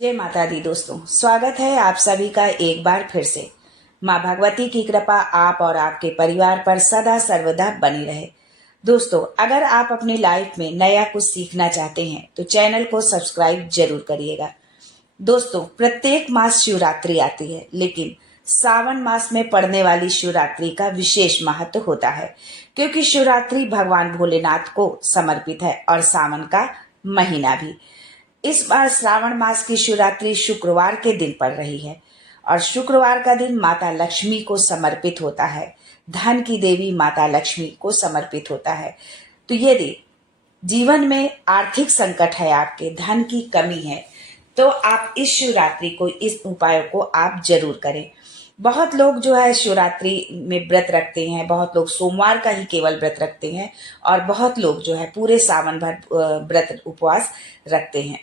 जय माता दी दोस्तों, स्वागत है आप सभी का एक बार फिर से। माँ भगवती की कृपा आप और आपके परिवार पर सदा सर्वदा बनी रहे। दोस्तों, अगर आप अपनी लाइफ में नया कुछ सीखना चाहते हैं तो चैनल को सब्सक्राइब जरूर करिएगा। दोस्तों, प्रत्येक मास शिवरात्रि आती है, लेकिन सावन मास में पड़ने वाली शिवरात्रि का विशेष महत्व होता है, क्योंकि शिवरात्रि भगवान भोलेनाथ को समर्पित है और सावन का महीना भी। इस बार श्रावण मास की शिवरात्रि शुक्रवार के दिन पड़ रही है और शुक्रवार का दिन माता लक्ष्मी को समर्पित होता है। धन की देवी माता लक्ष्मी को समर्पित होता है। तो यदि जीवन में आर्थिक संकट है, आपके धन की कमी है, तो आप इस शिवरात्रि को, इस उपायों को आप जरूर करें। बहुत लोग जो है शिवरात्रि में व्रत रखते हैं, बहुत लोग सोमवार का ही केवल व्रत रखते हैं और बहुत लोग जो है पूरे सावन भर व्रत उपवास रखते हैं।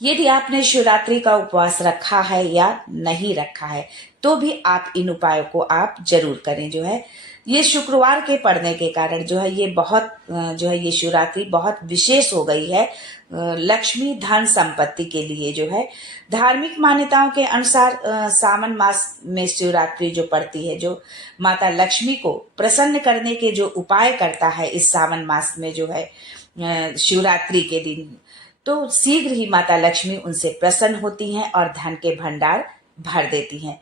यदि आपने शिवरात्रि का उपवास रखा है या नहीं रखा है, तो भी आप इन उपायों को आप जरूर करें। जो है ये शुक्रवार के पड़ने के कारण जो है ये शिवरात्रि बहुत विशेष हो गई है लक्ष्मी धन संपत्ति के लिए। जो है धार्मिक मान्यताओं के अनुसार सावन मास में शिवरात्रि जो पड़ती है, जो माता लक्ष्मी को प्रसन्न करने के जो उपाय करता है इस सावन मास में, जो है शिवरात्रि के दिन, तो शीघ्र ही माता लक्ष्मी उनसे प्रसन्न होती हैं और धन के भंडार भर देती हैं।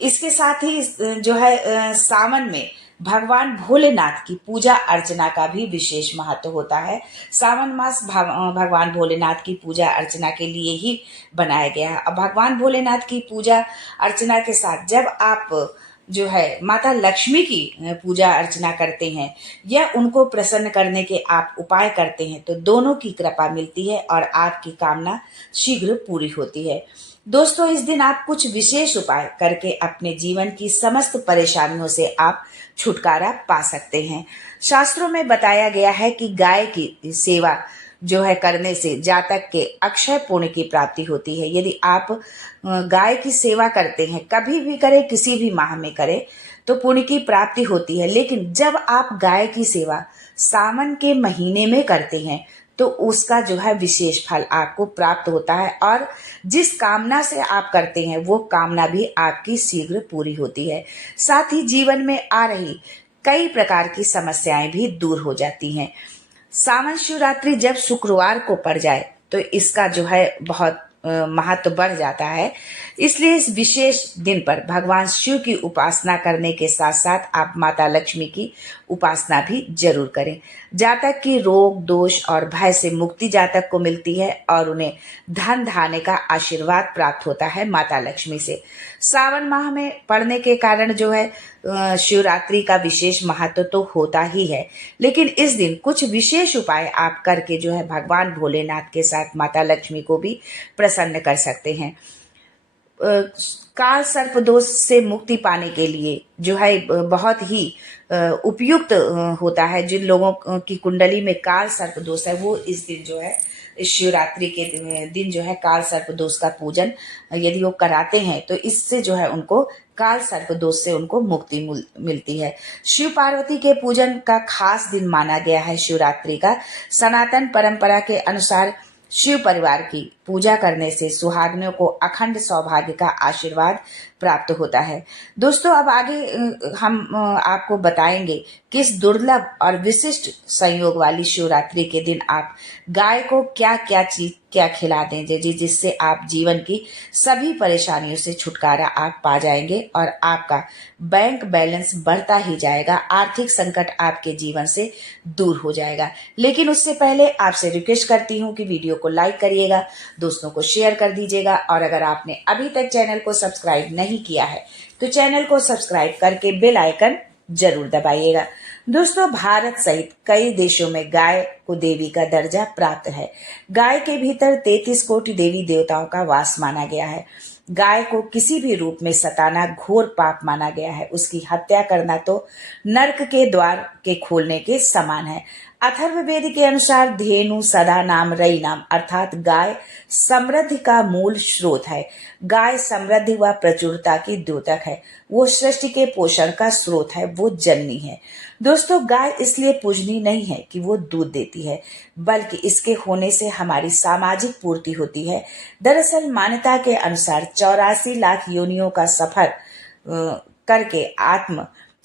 इसके साथ ही जो है सावन में भगवान भोलेनाथ की पूजा अर्चना का भी विशेष महत्व होता है। सावन मास भगवान भोलेनाथ की पूजा अर्चना के लिए ही बनाया गया है। अब भगवान भोलेनाथ की पूजा अर्चना के साथ जब आप जो है माता लक्ष्मी की पूजा अर्चना करते हैं या उनको प्रसन्न करने के आप उपाय करते हैं, तो दोनों की कृपा मिलती है और आपकी कामना शीघ्र पूरी होती है। दोस्तों, इस दिन आप कुछ विशेष उपाय करके अपने जीवन की समस्त परेशानियों से आप छुटकारा पा सकते हैं। शास्त्रों में बताया गया है कि गाय की सेवा जो है करने से जातक के अक्षय पुण्य की प्राप्ति होती है। यदि आप गाय की सेवा करते हैं, कभी भी करें, किसी भी माह में करें, तो पुण्य की प्राप्ति होती है। लेकिन जब आप गाय की सेवा सावन के महीने में करते हैं, तो उसका जो है विशेष फल आपको प्राप्त होता है और जिस कामना से आप करते हैं वो कामना भी आपकी शीघ्र पूरी होती है। साथ ही जीवन में आ रही कई प्रकार की समस्याएं भी दूर हो जाती हैं। सावन शिवरात्रि जब शुक्रवार को पड़ जाए तो इसका जो है बहुत महत्व बढ़ जाता है। इसलिए इस विशेष दिन पर भगवान शिव की उपासना करने के साथ साथ आप माता लक्ष्मी की उपासना भी जरूर करें। जातक की रोग दोष और भय से मुक्ति जातक को मिलती है और उन्हें धन धान्य का आशीर्वाद प्राप्त होता है माता लक्ष्मी से। सावन माह में पड़ने के कारण जो है शिवरात्रि का विशेष महत्व तो होता ही है, लेकिन इस दिन कुछ विशेष उपाय आप करके जो है भगवान भोलेनाथ के साथ माता लक्ष्मी को भी प्रसन्न कर सकते हैं। काल सर्प दोष से मुक्ति पाने के लिए जो है बहुत ही उपयुक्त होता है। जिन लोगों की कुंडली में काल सर्प दोष है, वो इस दिन जो है इस शिवरात्रि के दिन जो है काल सर्प दोष का पूजन यदि वो कराते हैं, तो इससे जो है उनको काल सर्प दोष से उनको मुक्ति मिलती है। शिव पार्वती के पूजन का खास दिन माना गया है शिवरात्रि का। सनातन परंपरा के अनुसार शिव परिवार की पूजा करने से सुहागिनों को अखंड सौभाग्य का आशीर्वाद प्राप्त होता है। दोस्तों, अब आगे हम आपको बताएंगे किस दुर्लभ और विशिष्ट संयोग वाली शिवरात्रि के दिन आप गाय को क्या खिला दें जिससे आप जीवन की सभी परेशानियों से छुटकारा आप पा जाएंगे और आपका बैंक बैलेंस बढ़ता ही जाएगा, आर्थिक संकट आपके जीवन से दूर हो जाएगा। लेकिन उससे पहले आपसे रिक्वेस्ट करती हूँ कि वीडियो को लाइक करिएगा, दोस्तों को शेयर कर दीजिएगा और अगर आपने अभी तक चैनल को सब्सक्राइब नहीं किया है तो चैनल को सब्सक्राइब करके बेल आइकन जरूर दबाइएगा। दोस्तों, भारत सहित कई देशों में गाय को देवी का दर्जा प्राप्त है। गाय के भीतर 33 कोटि देवी देवताओं का वास माना गया है। गाय को किसी भी रूप में सताना घोर पाप माना गया है। उसकी हत्या करना तो नर्क के द्वार के खोलने के समान है। अथर्ववेद के अनुसार धेनु सदा नाम रई नाम अर्थात गाय समृद्धि का मूल स्रोत है। गाय समृद्धि व प्रचुरता की द्योतक है। वो सृष्टि के पोषण का स्रोत है, वो जननी है। दोस्तों, गाय इसलिए पूजनीय नहीं है कि वो दूध देती है, बल्कि इसके होने से हमारी सामाजिक पूर्ति होती है। दरअसल मान्यता के अनुसार 84 लाख योनियों का सफर करके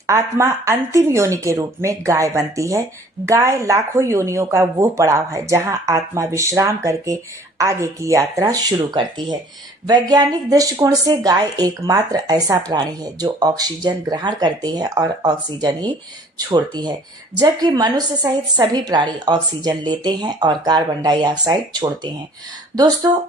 आत्मा अंतिम योनि के रूप में गाय बनती है। गाय लाखों योनियों का वो पड़ाव है जहां आत्मा विश्राम करके आगे की यात्रा शुरू करती है। वैज्ञानिक दृष्टिकोण से गाय एकमात्र ऐसा प्राणी है जो ऑक्सीजन ग्रहण करती है और ऑक्सीजन ही छोड़ती है, जबकि मनुष्य सहित सभी प्राणी ऑक्सीजन लेते हैं और कार्बन डाइऑक्साइड छोड़ते हैं। दोस्तों,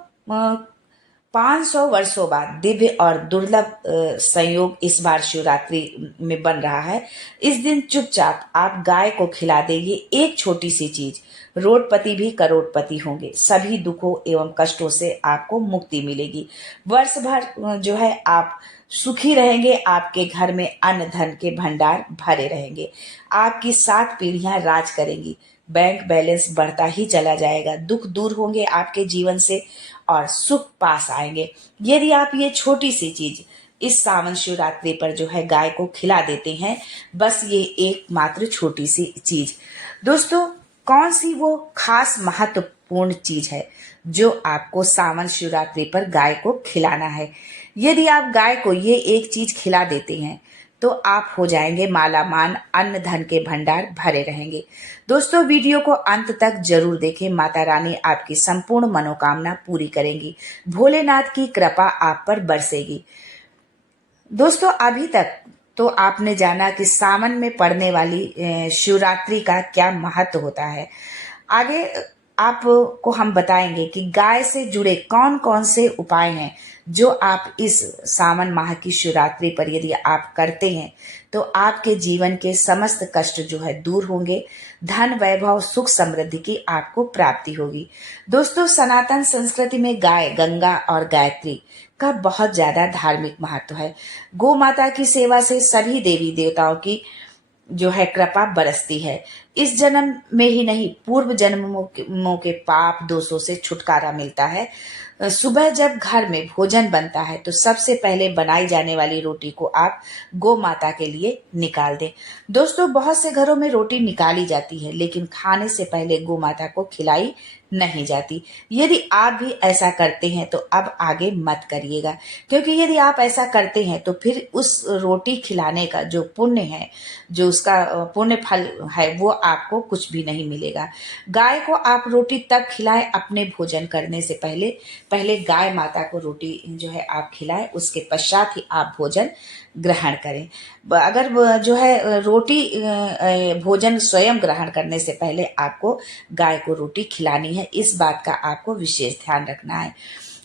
500 वर्षों बाद दिव्य और दुर्लभ संयोग इस बार शिवरात्रि में बन रहा है। इस दिन चुपचाप आप गाय को खिला देंगे एक छोटी सी चीज, रोडपति भी करोड़पति होंगे। सभी दुखों एवं कष्टों से आपको मुक्ति मिलेगी। वर्ष भर जो है आप सुखी रहेंगे। आपके घर में अन्न धन के भंडार भरे रहेंगे। आपकी 7 पीढ़ियां राज करेंगी। बैंक बैलेंस बढ़ता ही चला जाएगा। दुख दूर होंगे आपके जीवन से और सुख पास आएंगे यदि आप ये छोटी सी चीज इस सावन शिवरात्रि पर जो है गाय को खिला देते हैं। बस ये एकमात्र छोटी सी चीज। दोस्तों, कौन सी वो खास महत्वपूर्ण चीज है जो आपको सावन शिवरात्रि पर गाय को खिलाना है? यदि आप गाय को ये एक चीज खिला देते हैं तो आप हो जाएंगे मालामाल, अन्न धन के भंडार भरे रहेंगे। दोस्तों, वीडियो को अंत तक जरूर देखें। माता रानी आपकी संपूर्ण मनोकामना पूरी करेंगी। भोलेनाथ की कृपा आप पर बरसेगी। दोस्तों, अभी तक तो आपने जाना कि सावन में पड़ने वाली शिवरात्रि का क्या महत्व होता है। आगे आपको हम बताएंगे कि गाय से जुड़े कौन कौन से उपाय हैं जो आप इस सावन माह की शिवरात्रि पर यदि आप करते हैं तो आपके जीवन के समस्त कष्ट जो है दूर होंगे। धन वैभव सुख समृद्धि की आपको प्राप्ति होगी। दोस्तों, सनातन संस्कृति में गाय, गंगा और गायत्री का बहुत ज्यादा धार्मिक महत्व है। गौ माता की सेवा से सभी देवी देवताओं की जो है कृपा बरसती है। इस जन्म में ही नहीं, पूर्व जन्मों के पाप दोषों से छुटकारा मिलता है। सुबह जब घर में भोजन बनता है तो सबसे पहले बनाई जाने वाली रोटी को आप गौ माता के लिए निकाल दें। दोस्तों, बहुत से घरों में रोटी निकाली जाती है लेकिन खाने से पहले गौ माता को खिलाई नहीं जाती। यदि आप भी ऐसा करते हैं तो अब आगे मत करिएगा, क्योंकि यदि आप ऐसा करते हैं तो फिर उस रोटी खिलाने का जो पुण्य है, जो उसका पुण्य फल है, वो आपको कुछ भी नहीं मिलेगा। गाय को आप रोटी तब खिलाएं अपने भोजन करने से पहले गाय माता को रोटी जो है आप खिलाएं, उसके पश्चात ही आप भोजन ग्रहण करें। अगर जो है रोटी भोजन स्वयं ग्रहण करने से पहले आपको गाय को रोटी खिलानी है, इस बात का आपको विशेष ध्यान रखना है।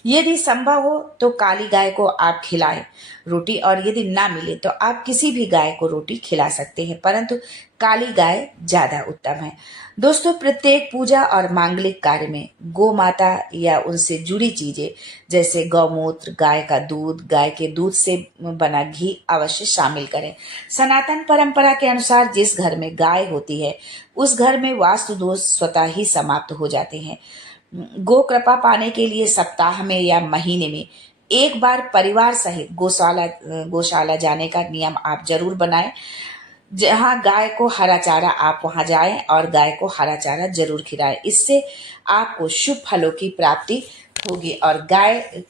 यदि संभव हो तो काली गाय को आप खिलाएं रोटी, और यदि ना मिले तो आप किसी भी गाय को रोटी खिला सकते हैं, परंतु काली गाय ज्यादा उत्तम है। दोस्तों, प्रत्येक पूजा और मांगलिक कार्य में गौ माता या उनसे जुड़ी चीजें जैसे गौमूत्र, गाय का दूध, गाय के दूध से बना घी अवश्य शामिल करें। सनातन परंपरा के अनुसार जिस घर में गाय होती है उस घर में वास्तु दोष स्वतः ही समाप्त हो जाते हैं। गो कृपा पाने के लिए सप्ताह में या महीने में एक बार परिवार सहित गौशाला जाने का नियम आप जरूर बनाएं। जहां गाय को हरा चारा, आप वहां जाएं और गाय को हरा चारा जरूर खिलाएं। इससे आपको शुभ फलों की प्राप्ति होगी और गाय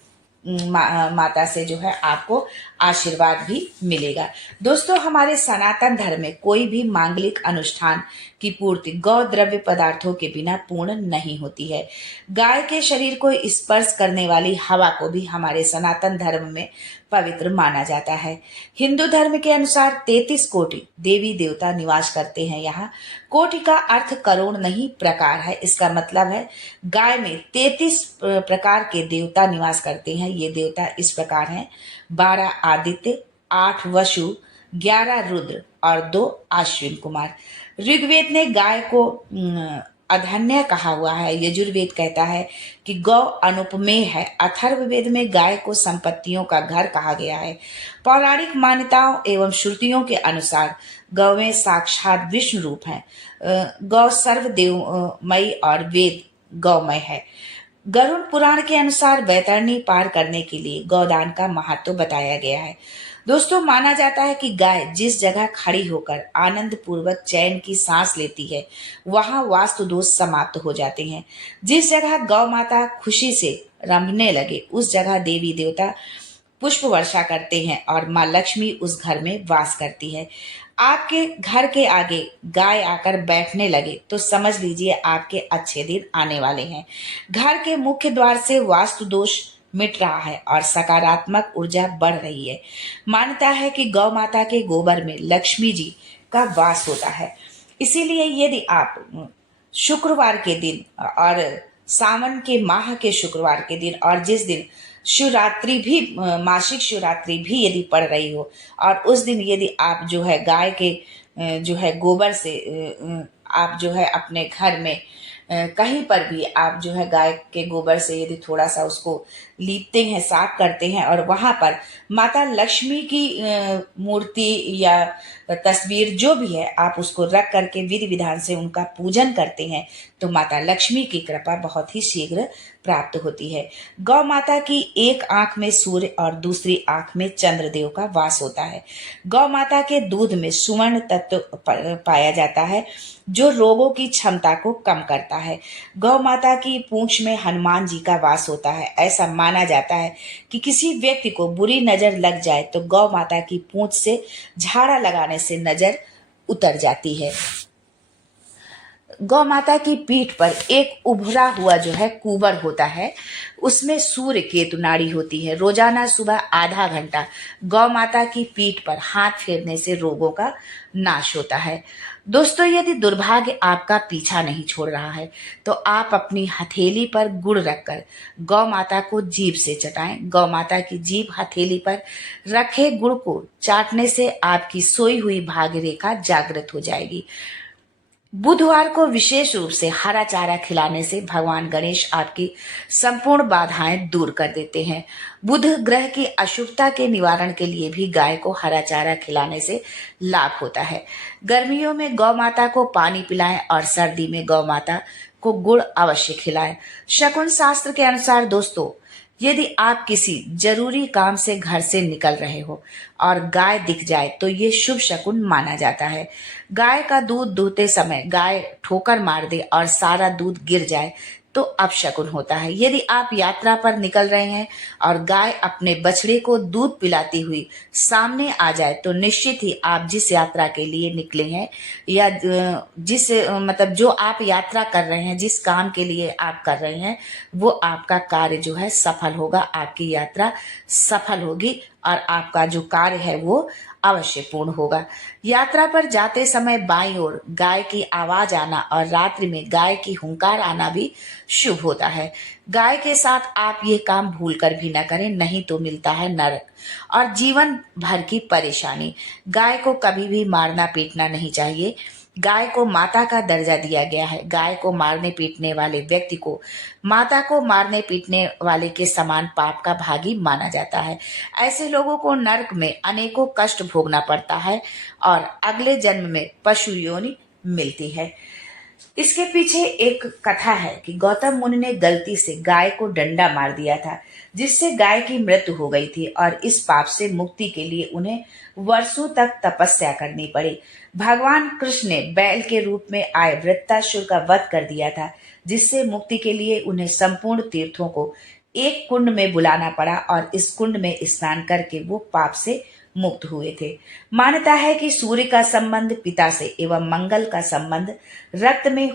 माता से जो है आपको आशीर्वाद भी मिलेगा। दोस्तों, हमारे सनातन धर्म में कोई भी मांगलिक अनुष्ठान की पूर्ति गौ द्रव्य पदार्थों के बिना पूर्ण नहीं होती है। गाय के शरीर को स्पर्श करने वाली हवा को भी हमारे सनातन धर्म में पवित्र माना जाता है। हिंदू धर्म के अनुसार 33 कोटि देवी देवता निवास करते हैं यहाँ। कोटि का अर्थ करोड़ नहीं, प्रकार है। इसका मतलब है गाय में 33 प्रकार के देवता निवास करते हैं। ये देवता इस प्रकार हैं: 12 आदित्य, 8 वसु, 11 रुद्र और 2 अश्विन कुमार। ऋग्वेद ने गाय को अधन्य कहा हुआ है। यजुर्वेद कहता है कि गौ अनुपमेय है। अथर्ववेद में गाय को संपत्तियों का घर कहा गया है। पौराणिक मान्यताओं एवं श्रुतियों के अनुसार गौवें साक्षात विष्णु रूप हैं। गौ सर्वदेवमयी और वेद गौमय है। गरुड़ पुराण के अनुसार वैतरणी पार करने के लिए गौदान का महत्व बताया गया है। दोस्तों, माना जाता है कि गाय जिस जगह खड़ी होकर आनंद पूर्वक चैन की सांस लेती है, वहां वास्तु दोष समाप्त हो जाते हैं। जिस जगह गौ माता खुशी से रमने लगे, उस जगह देवी देवता पुष्प वर्षा करते हैं और माँ लक्ष्मी उस घर में वास करती है। आपके घर के आगे गाय आकर बैठने लगे तो समझ लीजिए आपके अच्छे दिन आने वाले हैं। घर के मुख्य द्वार से वास्तु दोष मिट रहा है और सकारात्मक ऊर्जा बढ़ रही है। मान्यता है कि गौ माता के गोबर में लक्ष्मी जी का वास होता है। इसीलिए यदि आप शुक्रवार के दिन और सावन के माह के शुक्रवार के दिन और जिस दिन शिवरात्रि भी मासिक शिवरात्रि भी यदि पड़ रही हो और उस दिन यदि आप जो है गाय के जो है गोबर से आप जो है अपने घर में कहीं पर भी आप जो है गाय के गोबर से यदि थोड़ा सा उसको लीपते हैं, साफ करते हैं और वहां पर माता लक्ष्मी की मूर्ति या तस्वीर जो भी है आप उसको रख करके विधि विधान से उनका पूजन करते हैं तो माता लक्ष्मी की कृपा बहुत ही शीघ्र प्राप्त होती है। गौ माता की एक आंख में सूर्य और दूसरी आंख में चंद्रदेव का वास होता है। गौ माता के दूध में सुवर्ण तत्व पाया जाता है जो रोगों की क्षमता को कम करता है। गौ माता की पूंछ में हनुमान जी का वास होता है। ऐसा माना जाता है कि किसी व्यक्ति को बुरी नजर लग जाए तो गौ माता की पूंछ से झाड़ा लगाने से नजर उतर जाती है। गौ माता की पीठ पर एक उभरा हुआ जो है कुंवर होता है, उसमें सूर्य केतु नाड़ी होती है। रोजाना सुबह आधा घंटा गौ माता की पीठ पर हाथ फेरने से रोगों का नाश होता है। दोस्तों, यदि दुर्भाग्य आपका पीछा नहीं छोड़ रहा है तो आप अपनी हथेली पर गुड़ रखकर गौ माता को जीभ से चटाएं। गौ माता की जीभ हथेली पर रखे गुड़ को चाटने से आपकी सोई हुई भाग्य रेखा जागृत हो जाएगी। बुधवार को विशेष रूप से हरा चारा खिलाने से भगवान गणेश आपकी संपूर्ण बाधाएं दूर कर देते हैं। बुध ग्रह की अशुभता के निवारण के लिए भी गाय को हरा चारा खिलाने से लाभ होता है। गर्मियों में गौ माता को पानी पिलाएं और सर्दी में गौ माता को गुड़ अवश्य खिलाएं। शकुन शास्त्र के अनुसार दोस्तों, यदि आप किसी जरूरी काम से घर से निकल रहे हो और गाय दिख जाए तो ये शुभ शकुन माना जाता है। गाय का दूध दूहते समय गाय ठोकर मार दे और सारा दूध गिर जाए तो अपशकुन होता है। यदि आप यात्रा पर निकल रहे हैं और गाय अपने बछड़े को दूध पिलाती हुई सामने आ जाए तो निश्चित ही आप जिस यात्रा के लिए निकले हैं या जिस मतलब जो आप यात्रा कर रहे हैं, जिस काम के लिए आप कर रहे हैं, वो आपका कार्य जो है सफल होगा। आपकी यात्रा सफल होगी और आपका जो कार्य है वो अवश्य पूर्ण होगा। यात्रा पर जाते समय बाईं ओर गाय की आवाज आना और रात्रि में गाय की हुंकार आना भी शुभ होता है। गाय के साथ आप ये काम भूलकर भी न करें, नहीं तो मिलता है नरक और जीवन भर की परेशानी। गाय को कभी भी मारना पीटना नहीं चाहिए। गाय को माता का दर्जा दिया गया है। गाय को मारने पीटने वाले व्यक्ति को माता को मारने पीटने वाले के समान पाप का भागी माना जाता है। ऐसे लोगों को नरक में अनेकों कष्ट भोगना पड़ता है और अगले जन्म में पशु योनि मिलती है। इसके पीछे एक कथा है कि गौतम मुनि ने गलती से गाय को डंडा मार दिया था, जिससे गाय की मृत्यु हो गई थी और इस पाप से मुक्ति के लिए उन्हें वर्षों तक तपस्या करनी पड़ी। भगवान कृष्ण ने बैल के रूप में आए वृत्तासुर का वध कर दिया था, जिससे मुक्ति के लिए उन्हें संपूर्ण तीर्थों को एक कुंड में बुलाना पड़ा और इस कुंड में स्नान करके वो पाप से मुक्त हुए थे। मान्यता है कि सूर्य का संबंध पिता से एवं मंगल का संबंध रक्त में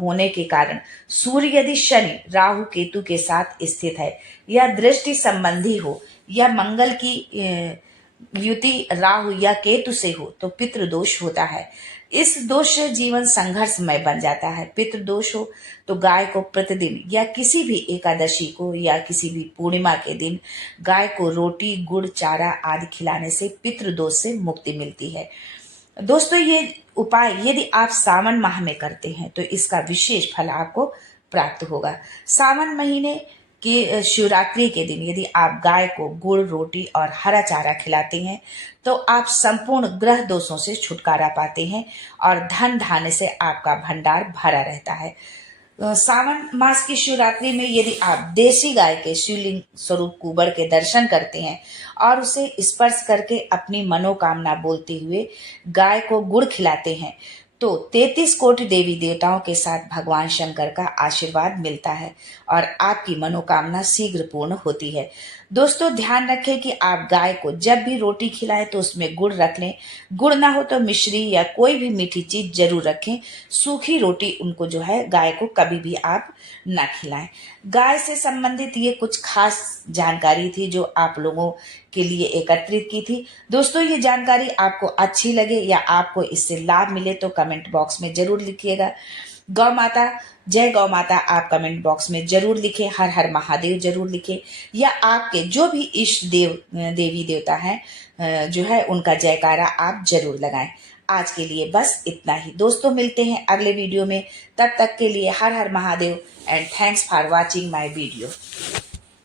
होने के कारण सूर्य यदि शनि राहु केतु के साथ स्थित है या दृष्टि संबंधी हो या मंगल की युति राहु या केतु से हो तो पितृदोष होता है। इस दोष से जीवन संघर्षमय बन जाता है। पितृदोष हो तो गाय को प्रतिदिन या किसी भी एकादशी को या किसी भी पूर्णिमा के दिन गाय को रोटी गुड़ चारा आदि खिलाने से पितृदोष से मुक्ति मिलती है। दोस्तों, ये उपाय यदि आप सावन माह में करते हैं तो इसका विशेष फल आपको प्राप्त होगा। सावन महीने की शिवरात्रि के दिन यदि आप गाय को गुड़, रोटी और हरा चारा खिलाते हैं तो आप संपूर्ण ग्रह दोषों से छुटकारा पाते हैं और धन धान्य से आपका भंडार भरा रहता है। सावन मास की शिवरात्रि में यदि आप देसी गाय के शिवलिंग स्वरूप कुबड़ के दर्शन करते हैं और उसे स्पर्श करके अपनी मनोकामना बोलते हुए गाय को गुड़ खिलाते हैं तो 33 कोटि देवी देवताओं के साथ भगवान शंकर का आशीर्वाद मिलता है और आपकी मनोकामना शीघ्र पूर्ण होती है। दोस्तों ध्यान रखें कि आप गाय को जब भी रोटी खिलाएं तो उसमें गुड़ रख लें। गुड़ ना हो तो मिश्री या कोई भी मीठी चीज जरूर रखें। सूखी रोटी उनको जो है गाय को कभी भी आप ना खिलाएं। गाय से संबंधित ये कुछ खास जानकारी थी जो आप लोगों के लिए एकत्रित की थी। दोस्तों ये जानकारी आपको अच्छी लगे या आपको इससे लाभ मिले तो कमेंट बॉक्स में जरूर लिखिएगा। गौ माता, जय गौ माता आप कमेंट बॉक्स में जरूर लिखें। हर हर महादेव जरूर लिखें या आपके जो भी इष्ट देवी देवता हैं जो है उनका जयकारा आप जरूर लगाएं। आज के लिए बस इतना ही दोस्तों, मिलते हैं अगले वीडियो में। तब तक के लिए हर हर Mahadev and thanks for watching my video.